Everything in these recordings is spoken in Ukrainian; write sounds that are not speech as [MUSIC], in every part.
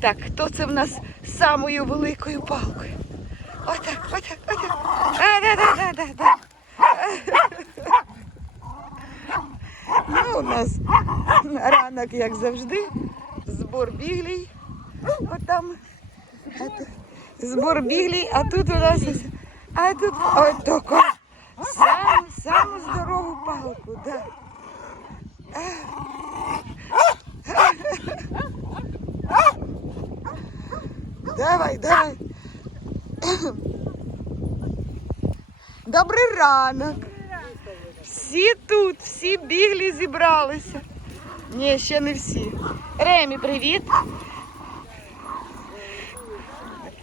Так, хто це в нас самою великою палкою? Отак, отак, отак. А, да, да, да, да, да. Ну, у нас ранок, як завжди, збор біглій. А тут Збор біглій, а тут у нас а тут от тако. Саму, саму здорову палку, да. Давай, давай. Добрий ранок. Всі тут, всі біглі зібралися. Ні, ще не всі. Ремі, привіт.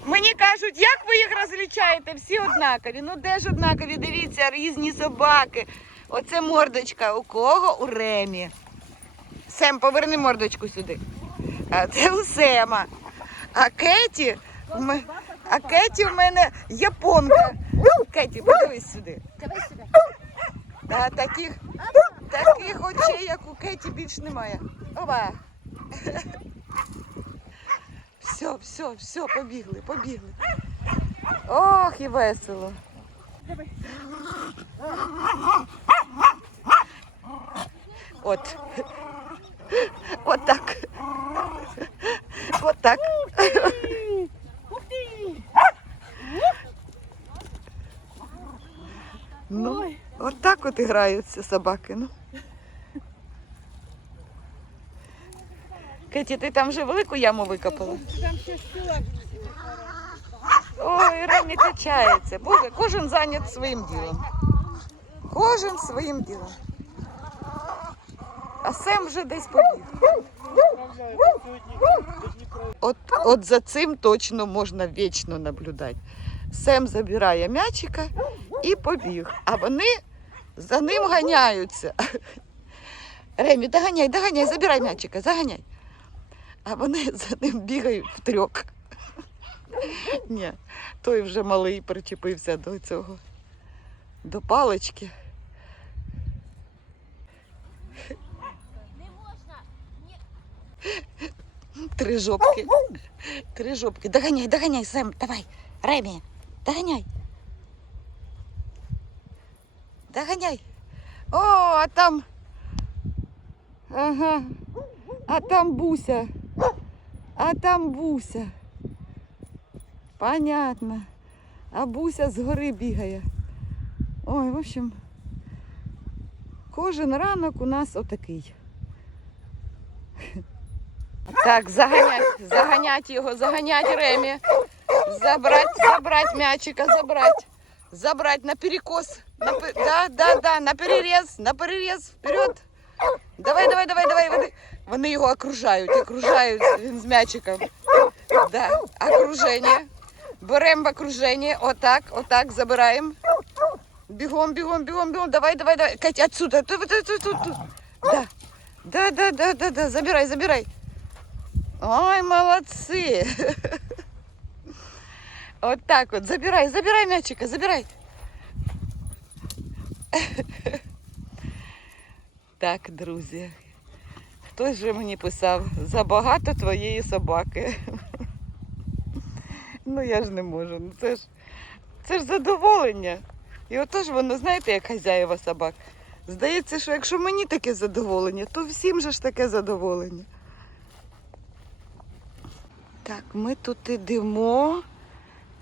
Мені кажуть, як ви їх розлічаєте? Всі однакові. Ну де ж однакові? Дивіться, різні собаки. Оце мордочка. У кого? У Ремі. Сем, поверни мордочку сюди. Це у Сема. А Кеті, в ме- а Кеті в мене японка. Кеті, подивись сюди. Та таких, таких очей, як у Кеті, більш немає. Ова. Все, все, все, побігли, побігли. Ох, і весело. От. От так. От так. Ну, от так от граються собаки. Ну. Кеті, ти там вже велику яму викопала? Там ще спіла. Ой, Ремі качається. Боже, кожен зайнят своїм ділом. Кожен своїм ділом. А Сем вже десь побіг. От, от за цим точно можна вічно наблюдати. Сем забирає м'ячика і побіг. А вони за ним ганяються. Ремі, доганяй, доганяй, забирай м'ячика, заганяй. А вони за ним бігають втрьох. Ні, той вже малий причепився до цього, до палички. Не можна. Три жопки. Три жопки. Доганяй, доганяй, Сем, давай. Ремі, доганяй. Доганяй. О, а там. Ага. А там Буся. А там Буся. Понятно. А Буся з гори бігає. Ой, в общем, кожен ранок у нас отакий. Так, заганять, заганять його, заганять Ремі. Забрать, забрать м'ячика, забрать. Забрать на перекос. На, пе- да, да, да, на перерез, на перерез, вперед. Давай, давай, давай, давай. Вони, вони його окружають, окружають він з м'ячиком. Да, окруження. Беремо в окруження, отак, отак, забираємо. Бігом, бігом, бігом, бігом. Давай, давай, давай. Катя, отсюда. Тут, тут, тут, тут. тут. Да. Да, да, да, да, да. Забирай, забирай. Ой, молодці. От так от. Забирай, забирай м'ячика, забирай. Так, друзі. Хтось же мені писав, забагато твоєї собаки. Ну я ж не можу. Ну це ж це ж задоволення. І отож воно, знаєте, як хазяєва собак. Здається, що якщо мені таке задоволення, то всім же ж таке задоволення. Так, ми тут ідемо.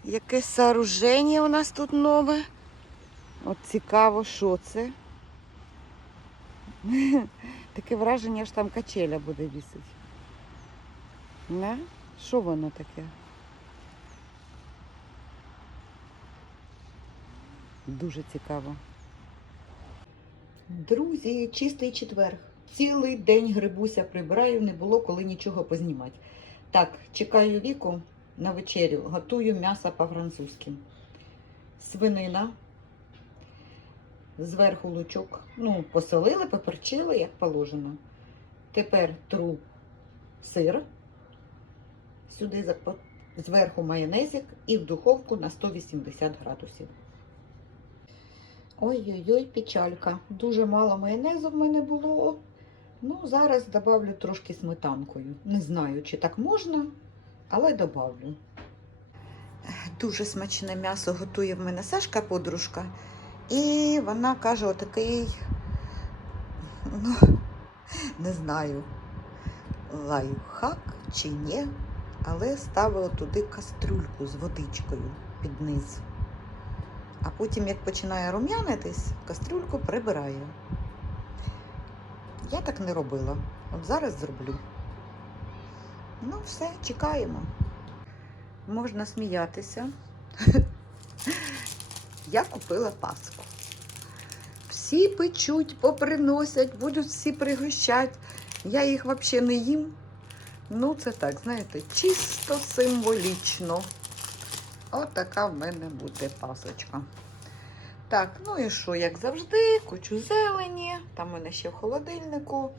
Якесь сооруження у нас тут нове. От цікаво, що це. [LAUGHS] Таке враження, що там качеля буде вісити. Що воно таке? Дуже цікаво. Друзі, чистий четверг. Цілий день грибуся, прибираю, не було коли нічого познімати. Так, чекаю віку на вечерю, готую м'ясо по-французьки. Свинина, зверху лучок. Ну, посолили, поперчили, як положено. Тепер тру сир, сюди зверху майонезик і в духовку на 180 градусів. Ой-ой-ой, печалька. Дуже мало майонезу в мене було. Ну, зараз добавлю трошки сметанкою. Не знаю, чи так можна. але добавлю. Дуже смачне м'ясо готує в мене Сашка подружка. І вона каже, отакий, ну, не знаю, лайфхак чи ні, але ставила туди кастрюльку з водичкою під низ. А потім, як починає рум'янитись, кастрюльку прибирає. Я так не робила. От зараз зроблю. Ну, все, чекаємо. Можна сміятися. Я купила паску. Всі печуть, поприносять, будуть всі пригощати. Я їх взагалі не їм. Ну, це так, знаєте, чисто символічно. Отака в мене буде пасочка. Так, ну і що, як завжди, кучу зелені. Там у мене ще в холодильнику.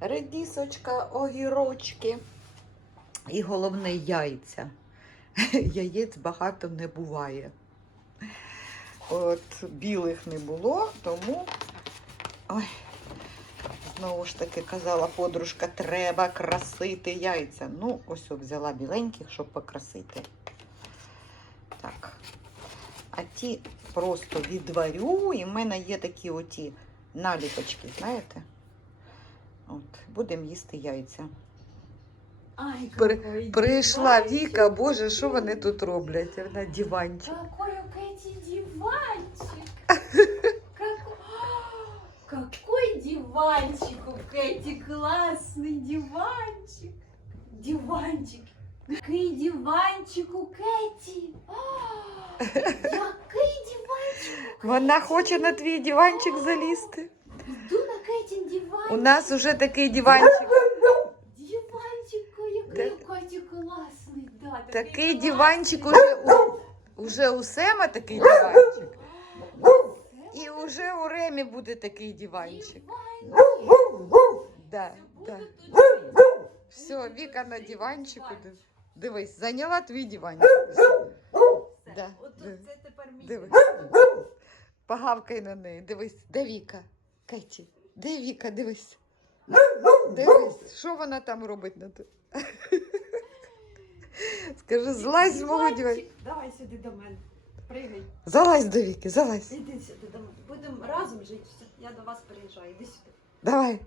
Редісочка, огірочки. І головне яйця. [LAUGHS] Яєць багато не буває. От білих не було, тому ой, знову ж таки казала подружка, треба красити яйця. Ну, ось взяла біленьких, щоб покрасити. Так. А ті просто відварю, і в мене є такі оті наліпочки, знаєте? От, будемо їсти яйця. Ай, При- какой Прийшла диванчик. Віка, боже, що вони тут роблять? На диванчик. Какой у Кэти диванчик. [GASPS] Как- Какой диванчик у Кэти, классный диванчик. Диванчик. Який диванчик у Кеті. А, [GASPS] Який диванчик у Вона Кеті. хоче на твій диванчик залізти. Йду на Кетін диванчик. У нас уже такий диванчик. Диванчик, який у Кеті класний. Да, Такий класний. диванчик уже у, уже у Сема такий диванчик. І уже у Ремі буде такий диванчик. Да, да. Все, Віка на диванчику. Див- Дивись, зайняла твій диванчик. Да, диви- це тепер мій. Погавкай на неї. Дивись, де Віка? Кеті, де Віка? Дивись. Дивись, що вона там робить на те? [LAUGHS] Скажи, злазь з мого диванчика. Давай сюди до мене. Пригай. Залазь до Віки, залазь. Іди сюди до мене. Будемо разом жити. Все, Я до вас приїжджаю. Іди сюди. Давай.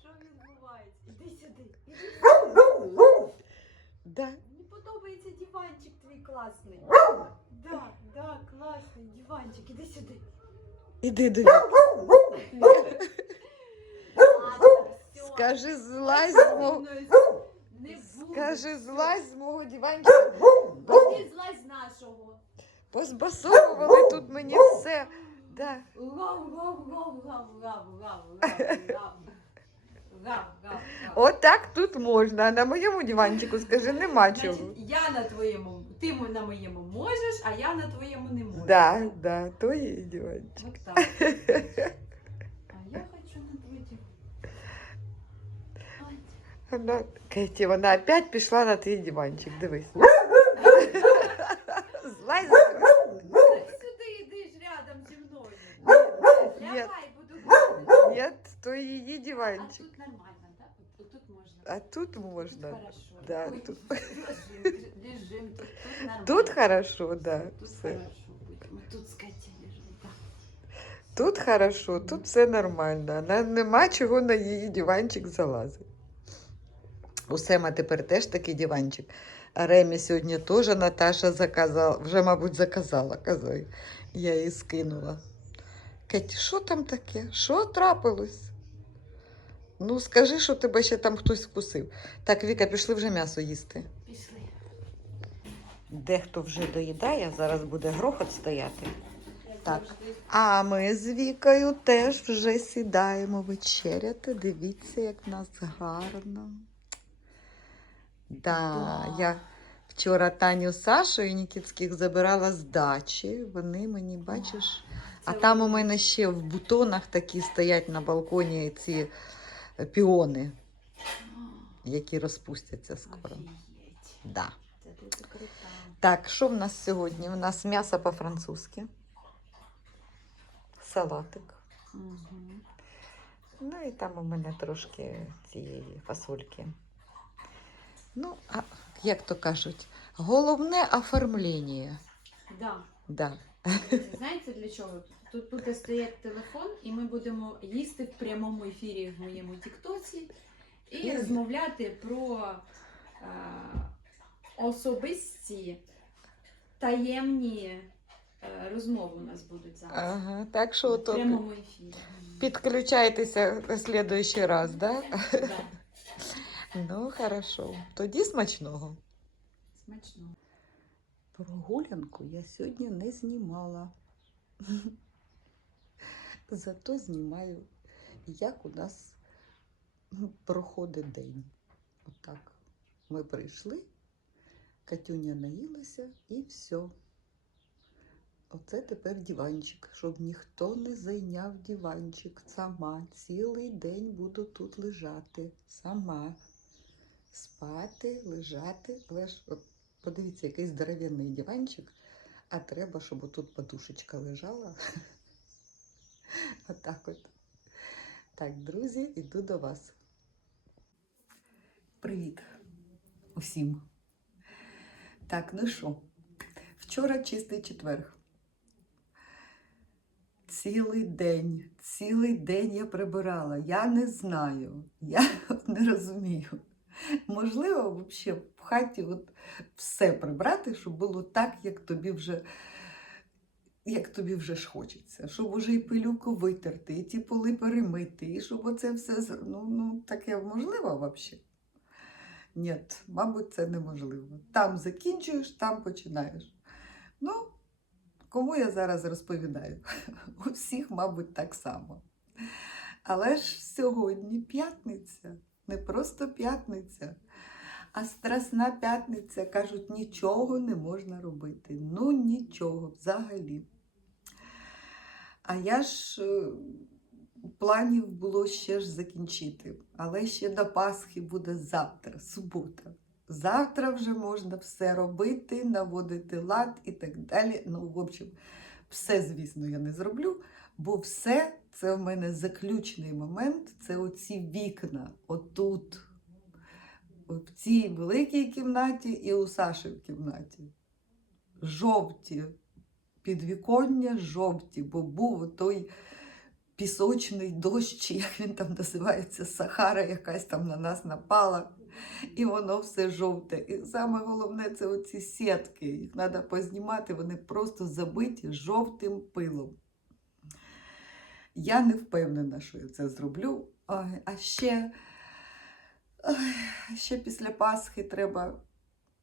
Що відбувається? Іди сюди. Іди сюди. Да. Диванчик твій класний. Да, да, класний диванчик. Іди сюди. Іди. Ладно, все. Скажи, злазь з мого. Не. Скажи, злазь з мого диванчика. Іди злазь з нашого. Позбасовували тут мені все. Да. Гав, гав, гав, гав, гав, гав, гав, гав. Гав, гав, гав. От так тут можна, а на моєму диванчику скажи, нема чого. Значить, я на твоєму, ти на моєму можеш, а я на твоєму не можу. Да, да, то є диванчик. Вот так. А я хочу на твій диван. Вона, Кеті, вона опять пішла на твій диванчик, дивись. Злазь. Сюди йдеш рядом зі мною. Ні, Лягай, буду грати. то її А диванчик. тут нормально, так? Тут, тут можна. А тут Тут можна. хорошо. Да, Ой, тут- [LAUGHS] Лежим, лежим, тут, тут нормально. Тут хорошо, да. Тут Все. хорошо будемо. Тут з Катей лежим. Тут хорошо, тут все нормально. На- Нема чого на її диванчик залазити. У Сема тепер теж такий диванчик. А Ремі сьогодні теж Наташа заказала, вже, мабуть, заказала, казай. Я її скинула. Кеті, що там таке? Що трапилось? Ну, скажи, що тебе ще там хтось вкусив. Так, Віка, пішли вже м'ясо їсти. Пішли. Дехто вже доїдає, зараз буде грохот стояти. Так. А ми з Вікою теж вже сідаємо вечеряти. Дивіться, як в нас гарно. Да, Да. я вчора Таню з Сашою Нікітських забирала з дачі. Вони мені, бачиш. А там у мене ще в бутонах такі стоять на балконі ці піони, які розпустяться скоро. Да. Так, що в нас сьогодні? У нас м'ясо по-французьки, салатик. Ну і там у мене трошки цієї фасольки. Ну, а як то кажуть, головне оформлення. Да. Да. Знаєте для чого? Тут буде стояти телефон, і ми будемо їсти в прямому ефірі в моєму Тіктоці і розмовляти про е, особисті таємні е, розмови у нас будуть зараз. Ага, так що в то прямому ефірі. підключайтеся в следующий раз, да? Да. Ну, хорошо. Тоді смачного. Смачно. Прогулянку я сьогодні не знімала. Зато знімаю, як у нас проходить день. Отак. Ми прийшли, Катюня наїлася і все. Оце тепер диванчик, щоб ніхто не зайняв диванчик. Сама цілий день буду тут лежати. Сама. Спати, лежати. Але ж от подивіться, який здоровенний диванчик, а треба, щоб отут подушечка лежала. [LAUGHS] Отак от. Так, друзі, іду до вас. Привіт усім. Так, ну що, вчора чистий четверг. Цілий день, цілий день я прибирала. Я не знаю, я [LAUGHS] не розумію. Можливо, взагалі в хаті от все прибрати, щоб було так, як тобі вже. Як тобі вже ж хочеться, щоб уже і пилюку витерти, і ті поли перемити, і щоб оце все ну, ну таке можливо взагалі? Ні, мабуть, це неможливо. Там закінчуєш, там починаєш. Ну, кому я зараз розповідаю? [LAUGHS] У всіх, мабуть, так само. Але ж сьогодні п'ятниця, не просто п'ятниця, а страсна п'ятниця. Кажуть, нічого не можна робити. Ну, нічого взагалі. А я ж е, планів було ще ж закінчити. Але ще до Пасхи буде завтра, субота. Завтра вже можна все робити, наводити лад і так далі. Ну, в общем, все, звісно, я не зроблю, бо все це в мене заключний момент. Це оці вікна, отут, в цій великій кімнаті і у Саші в кімнаті. Жовті підвіконня, жовті, бо був той пісочний дощ, чи як він там називається, Сахара якась там на нас напала. І воно все жовте. І саме головне це оці сітки. Їх треба познімати, вони просто забиті жовтим пилом. Я не впевнена, що я це зроблю. А ще, ще після Пасхи треба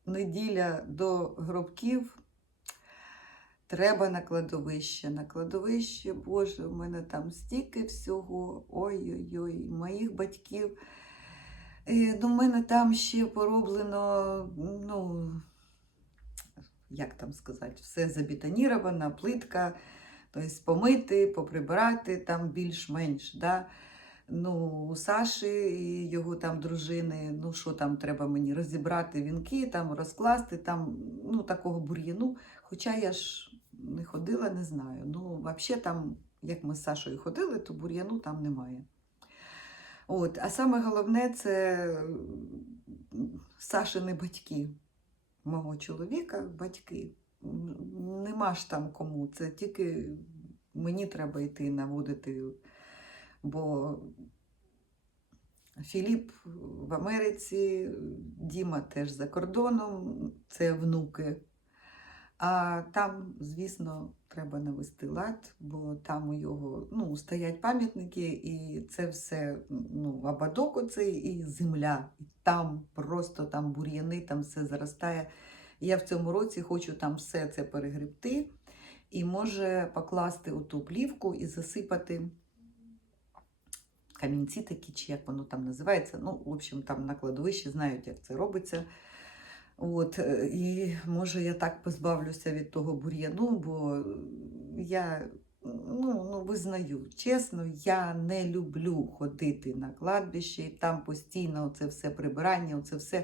неділя до гробків. Треба на кладовище. На кладовище, Боже, у мене там стільки всього. Ой-ой-ой, моїх батьків. І, ну, в мене там ще пороблено, ну, як там сказати, все забетоніровано, плитка, тобто помити, поприбирати там більш-менш. Да? Ну, у Саші і його там дружини, ну що там треба мені розібрати вінки, там розкласти, там ну, такого бур'яну. Хоча я ж не ходила, не знаю. Ну, взагалі там, як ми з Сашою ходили, то бур'яну там немає. От, а саме головне це Сашини батьки, мого чоловіка, батьки. Нема ж там кому, це тільки мені треба йти наводити, бо Філіп в Америці, Діма теж за кордоном, це внуки. А там, звісно, треба навести лад, бо там у його ну, стоять пам'ятники, і це все ну, ободок оцей і земля. І там просто там бур'яни, там все заростає. Я в цьому році хочу там все це перегребти і може покласти оту плівку і засипати камінці такі, чи як воно там називається. Ну, в общем, там на кладовищі знають, як це робиться. От, е, і може я так позбавлюся від того бур'яну, бо я ну, ну, визнаю, чесно, я не люблю ходити на кладбище, там постійно це все прибирання, це все.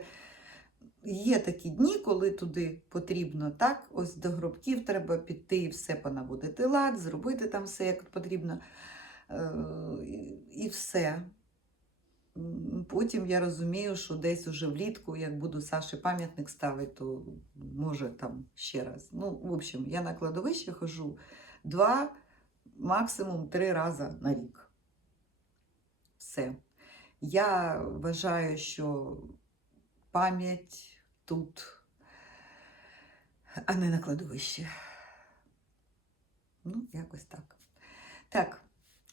Є такі дні, коли туди потрібно так, ось до гробків треба піти і все понаводити лад, зробити там все як потрібно. І- все. потім я розумію, що десь уже влітку, як буду Саші пам'ятник ставити, то може там ще раз. Ну, в общем, я на кладовище хожу два, максимум три рази на рік. Все. Я вважаю, що пам'ять тут, а не на кладовищі. Ну, якось так. Так,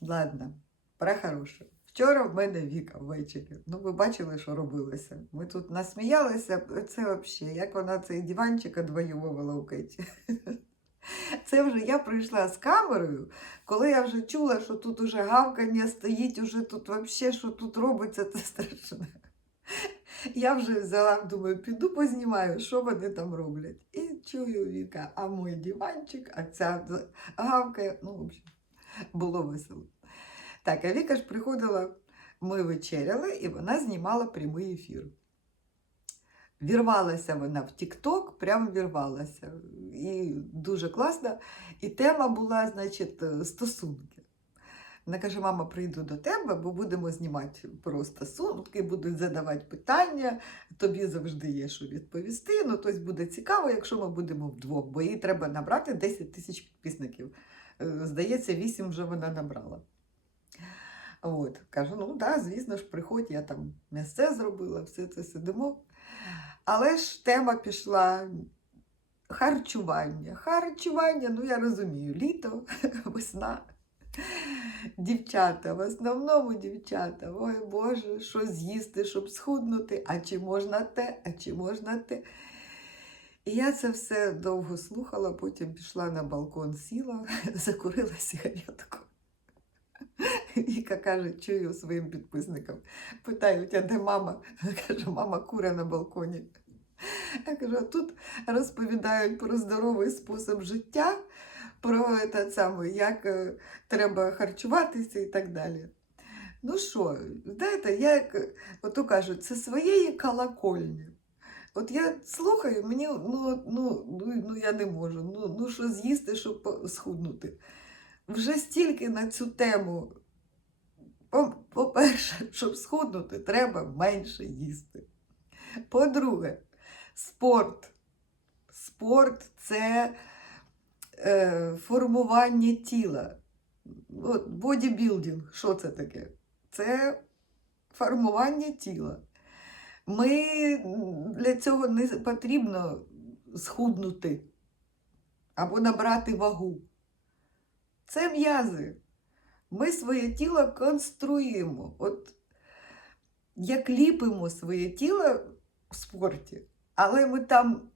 ладно, про хороше. Вчора в мене Віка ввечері. Ну, ви бачили, що робилося. Ми тут насміялися. Це взагалі, як вона цей диванчик одвоювала у Кеті. [LAUGHS] Це вже я прийшла з камерою, коли я вже чула, що тут уже гавкання стоїть, уже тут взагалі, що тут робиться, [LAUGHS] це страшне. Я вже взяла, думаю, піду познімаю, що вони там роблять. І чую Віка, а мой диванчик, а ця гавкає. Ну, в общем, [LAUGHS] було весело. Так, а Віка ж приходила, ми вечеряли, і вона знімала прямий ефір. Вірвалася вона в Тік-Ток, прям вірвалася. І дуже класно. І тема була, значить, е, стосунки. Вона каже: мама, прийду до тебе, бо будемо знімати про стосунки, будуть задавати питання, тобі завжди є що відповісти. Ну, тобто буде цікаво, якщо ми будемо вдвох, бо їй треба набрати 10 тисяч підписників. Здається, 8 вже вона набрала. От, кажу, ну так, звісно ж, приходь, я там місце зробила, все це сидимо. Але ж тема пішла харчування. Харчування, ну я розумію, літо, [LAUGHS] весна. Дівчата, в основному дівчата. Ой Боже, що з'їсти, щоб схуднути, а чи можна те, а чи можна те. І я це все довго слухала, потім пішла на балкон, сіла, [LAUGHS] закурила сигаретку. Віка каже, чую своїм підписникам. Питаю, у тебе де мама? Каже, мама кура на балконі. Я кажу, а тут розповідають про здоровий спосіб життя, про те саме, як е, треба харчуватися і так далі. Ну що, знаєте, я як ото кажуть, це своєї колокольні. От я слухаю, мені ну, ну, ну, ну я не можу. Ну, ну що з'їсти, щоб схуднути. Вже стільки на цю тему. По- По-перше, [LAUGHS] щоб схуднути, треба менше їсти. По-друге, спорт. Спорт це е, формування тіла. От, бодібілдинг, що це таке? Це формування тіла. Ми для цього не потрібно схуднути або набрати вагу. Це м'язи. Ми своє тіло конструюємо. От як ліпимо своє тіло в спорті, але ми там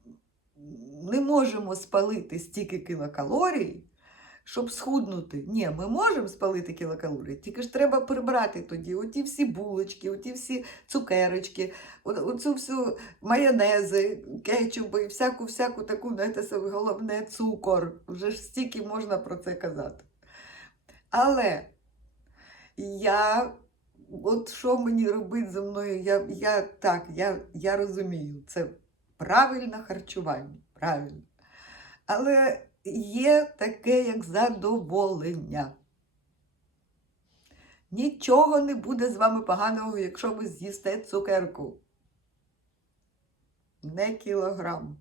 не можемо спалити стільки кілокалорій, щоб схуднути. Ні, ми можемо спалити кілокалорії, тільки ж треба прибрати тоді оті всі булочки, оті всі цукерочки, оцю всю майонези, кетчупи всяку-всяку таку, знаєте, саме головне цукор. Вже ж стільки можна про це казати. Але я, от що мені робити зі мною, я, я так, я, я розумію, це правильне харчування, правильно. Але є таке, як задоволення. Нічого не буде з вами поганого, якщо ви з'їсте цукерку. Не кілограм.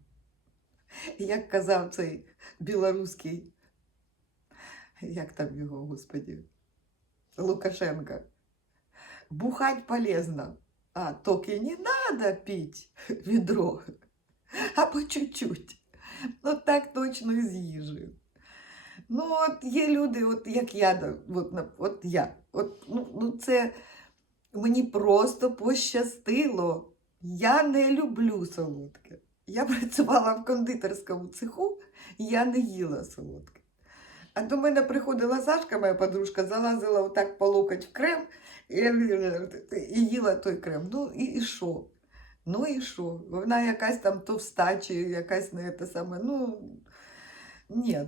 Як казав цей білоруський, як там його, господі, Лукашенко. Бухать полезно, а токи не надо пить відро, а по чуть-чуть. Ну так точно і з їжею. Ну, от є люди, от як я, от, от я. От, ну, ну, це мені просто пощастило. Я не люблю солодке. Я працювала в кондитерському цеху, я не їла солодке. А до мене приходила Сашка, моя подружка, залазила отак по локоть в крем і, і їла той крем. Ну і, і що? Ну і що? Вона якась там товста чи якась не те саме. Ну, ні,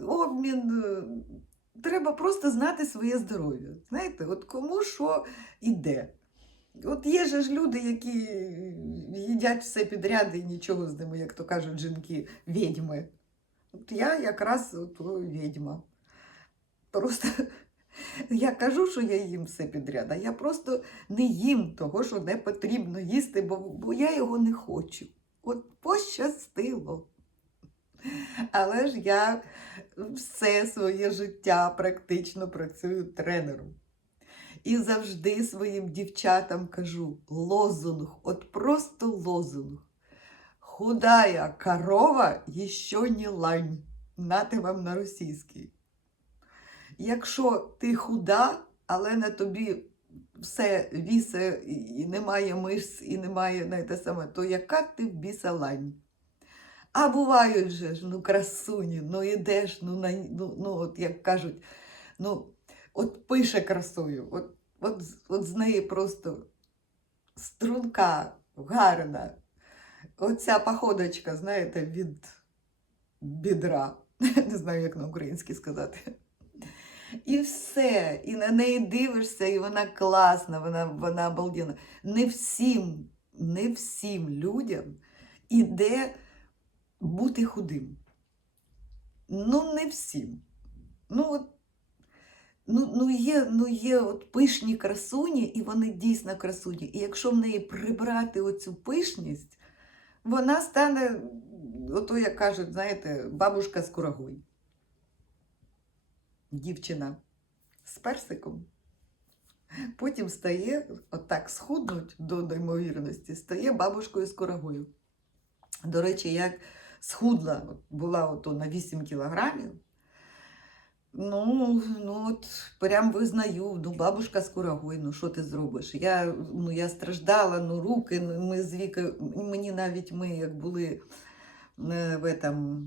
обмін. е, Треба просто знати своє здоров'я. Знаєте, от кому що іде. От є ж люди, які їдять все підряд і нічого з ними, як то кажуть жінки, відьми. От я якраз от, відьма. Просто Я кажу, що я їм все підряд, а я просто не їм того, що не потрібно їсти, бо, бо я його не хочу. От пощастило. Але ж я все своє життя практично працюю тренером. І завжди своїм дівчатам кажу лозунг, от просто лозунг. Худая корова ще не лань. Нате вам на російський. Якщо ти худа, але на тобі все вісе, і немає мишць, і немає на те саме, то яка ти в біса лань? А бувають же ж, ну, красуні, ну ідеш, ну, на, ну, ну от як кажуть, ну, от пише красою, от, от, от з неї просто струнка, гарна. Оця походочка, знаєте, від бідра. [LAUGHS] Не знаю, як на українській сказати. І все. І на неї дивишся, і вона класна, вона, вона обалденна. Не всім, не всім людям іде бути худим. Ну, не всім. Ну, от, ну, ну, є, ну, є от пишні красуні, і вони дійсно красуні. І якщо в неї прибрати оцю пишність, вона стане, ото як кажуть, знаєте, бабушка з курагою. Дівчина з персиком. Потім стає, отак схуднуть до неймовірності, стає бабушкою з курагою. До речі, як схудла, була ото на 8 кілограмів. Ну, ну от прям визнаю, ну бабушка з курагою, ну що ти зробиш? Я, ну, я страждала, ну руки, ну, ми з Вікою, мені навіть ми як були е, в этом,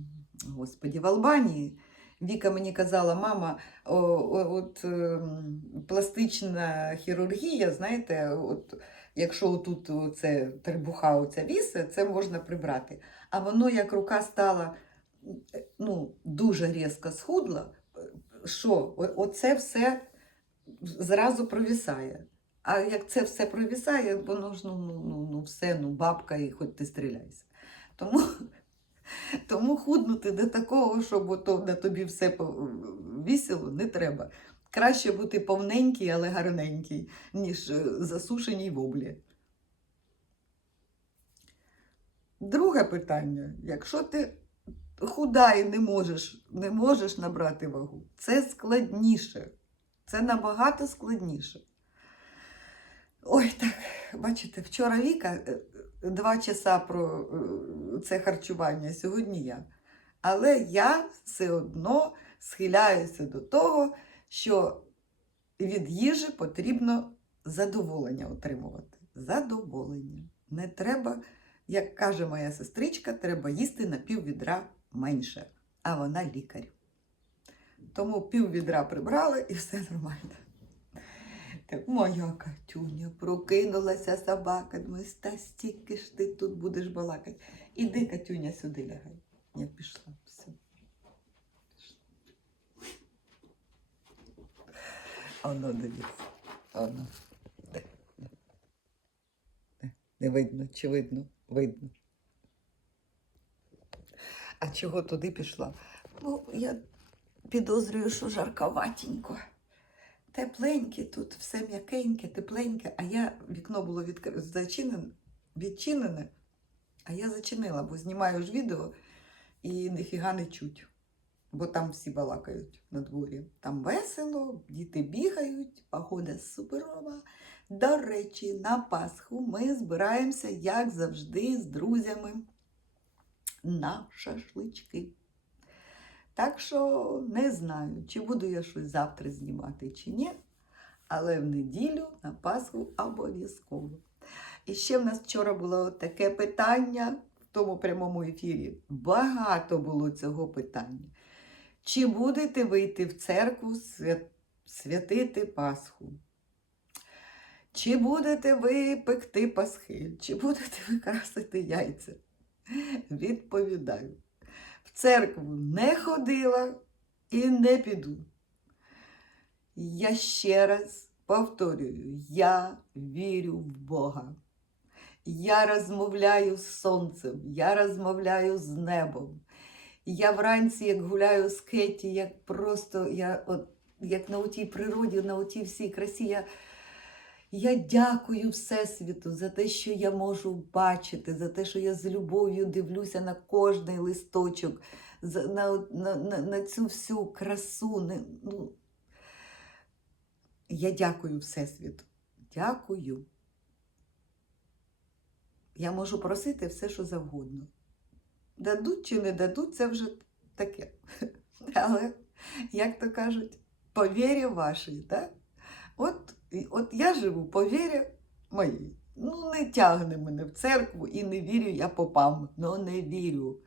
господі, в Албанії, Віка мені казала, мама, от ем, пластична хірургія, знаєте, от, якщо тут оце трибуха оця віса, це можна прибрати. А воно як рука стала ну, дуже різко схудла, що оце все зразу провісає. А як це все провісає, воно ж ну, ну, ну, ну все, ну бабка, і хоч ти стріляйся. Тому, [LAUGHS] тому худнути до такого, щоб ото на тобі все вісіло, не треба. Краще бути повненький, але гарненький, ніж е, засушеній воблі. Друге питання. Якщо ти худа і не можеш, не можеш набрати вагу, це складніше. Це набагато складніше. Ой, так, бачите, вчора Віка е, два часа про е, це харчування, сьогодні я. Але я все одно схиляюся до того, що від їжі потрібно задоволення отримувати. Задоволення. Не треба, як каже моя сестричка, треба їсти на пів відра менше, а вона лікар. Тому пів відра прибрали і все нормально. Так, моя Катюня, прокинулася собака. Думаю, та стільки ж ти тут будеш балакати. Іди, Катюня, сюди лягай. Я пішла. Все. Оно дивіться. Оно. Не видно, чи видно? Видно. А чого туди пішла? Ну, я підозрюю, що жарковатенько. Тепленьке тут, все м'якеньке, тепленьке, а я вікно було відкр... зачинене, відчинене, а я зачинила, бо знімаю ж відео і ніфіга не чуть. Бо там всі балакають на дворі. Там весело, діти бігають, погода суперова. До речі, на Пасху ми збираємося, як завжди, з друзями на шашлички. Так що не знаю, чи буду я щось завтра знімати, чи ні. Але в неділю на Пасху обов'язково. І ще в нас вчора було таке питання в тому прямому ефірі. Багато було цього питання. Чи будете вийти в церкву святити Пасху? Чи будете ви пекти пасхи? Чи будете [LAUGHS] ви красити яйця? Відповідаю. Церкву не ходила і не піду. Я ще раз повторюю: я вірю в Бога. Я розмовляю з сонцем, я розмовляю з небом. Я вранці, як гуляю з Кеті, як просто я от як на отій природі, на отій всій красі. Я, я дякую Всесвіту за те, що я можу бачити, за те, що я з любов'ю дивлюся на кожний листочок, на, на, на, на цю всю красу. Ну, я дякую Всесвіту. Дякую. Я можу просити все, що завгодно. Дадуть чи не дадуть, це вже таке. [LAUGHS] Але, як то кажуть, по вірі вашій, так? От, і- от я живу по вірі моїй. Ну, не тягне мене в церкву і не вірю я попам. Ну, не вірю.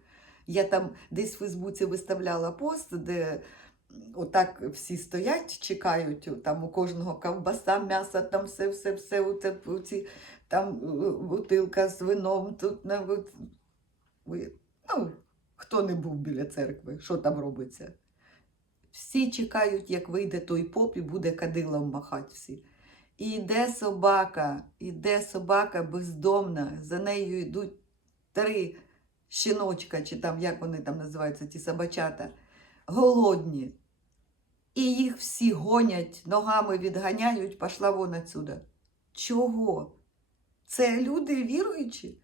Я там десь в Фейсбуці виставляла пост, де отак всі стоять, чекають, там у кожного ковбаса, м'ясо, там все, все, все, оце, оці, там бутилка з вином, тут ну, хто не був біля церкви, що там робиться. Всі чекають, як вийде той поп і буде кадилом махати всі. І йде собака, іде собака бездомна, за нею йдуть три щіночка, чи там як вони там називаються, ті собачата, голодні. І їх всі гонять, ногами відганяють, пішла вон отсюда. Чого? Це люди віруючі?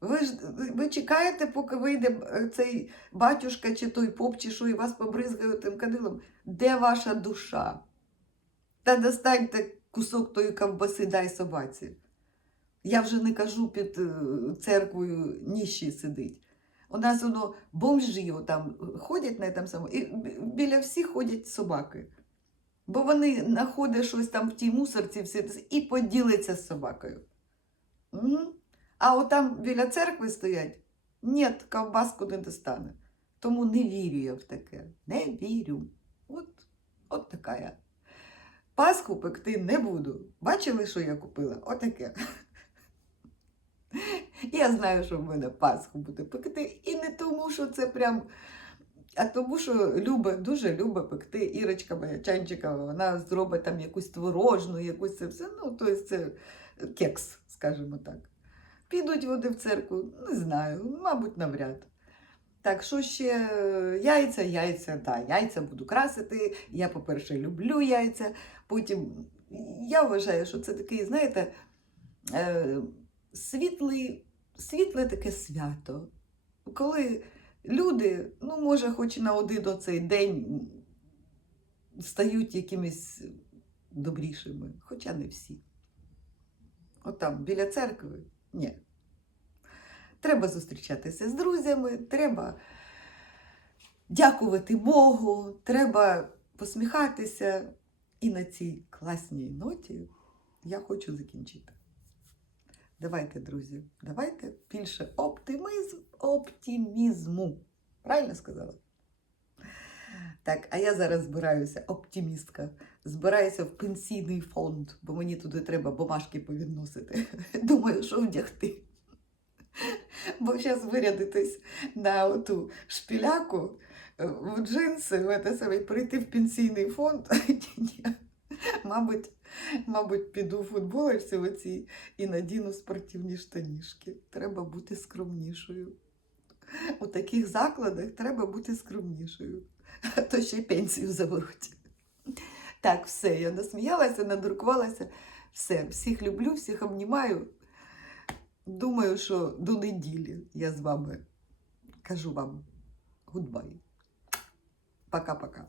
Ви ж ви чекаєте, поки вийде е, цей батюшка чи той поп, чи що, і вас побризгають тим кадилом. Де ваша душа? Та достаньте кусок тої ковбаси, дай собаці. Я вже не кажу під е, церквою ніщий сидить. У нас воно бомжі там ходять на там само, і біля всіх ходять собаки. Бо вони знаходять щось там в тій мусорці всі, і поділиться з собакою. Мгм. А отам біля церкви стоять, ні, ковбаску не достане. Тому не вірю я в таке. Не вірю. От, от така я. Пасху пекти не буду. Бачили, що я купила? Отаке. [LAUGHS] Я знаю, що в мене Пасху буде пекти. І не тому, що це прям. А тому, що любить, дуже любить пекти Ірочка моя Чанчикова, вона зробить там якусь творожну, якусь це все. Ну, тобто це кекс, скажімо так. Підуть вони в церкву, не знаю, мабуть, навряд. Так, що ще яйця, яйця, так, яйця буду красити. Я, по-перше, люблю яйця. Потім я вважаю, що це такий, знаєте, е, світлий, світле таке свято. Коли люди, ну, може, хоч на один оцей день стають якимись добрішими, хоча не всі. Отам, біля церкви, ні. Треба зустрічатися з друзями, треба дякувати Богу, треба посміхатися. І на цій класній ноті я хочу закінчити. Давайте, друзі, давайте більше оптимізм, оптимізму. Правильно сказала? Так, а я зараз збираюся, оптимістка, збираюся в пенсійний фонд, бо мені туди треба бумажки повідносити. [LAUGHS] Думаю, що вдягти. Бо зараз вирядитись на оту шпіляку в джинси, в те саме, прийти в пенсійний фонд. [LAUGHS] Мабуть, мабуть, піду в футболочці оцій і надіну спортивні штанішки. Треба бути скромнішою. У таких закладах треба бути скромнішою, а то ще й пенсію заберуть. Так, все, я насміялася, надрукувалася. Все, всіх люблю, всіх обнімаю. Думаю, що до неділі я з вами кажу вам гудбай. Пока-пока.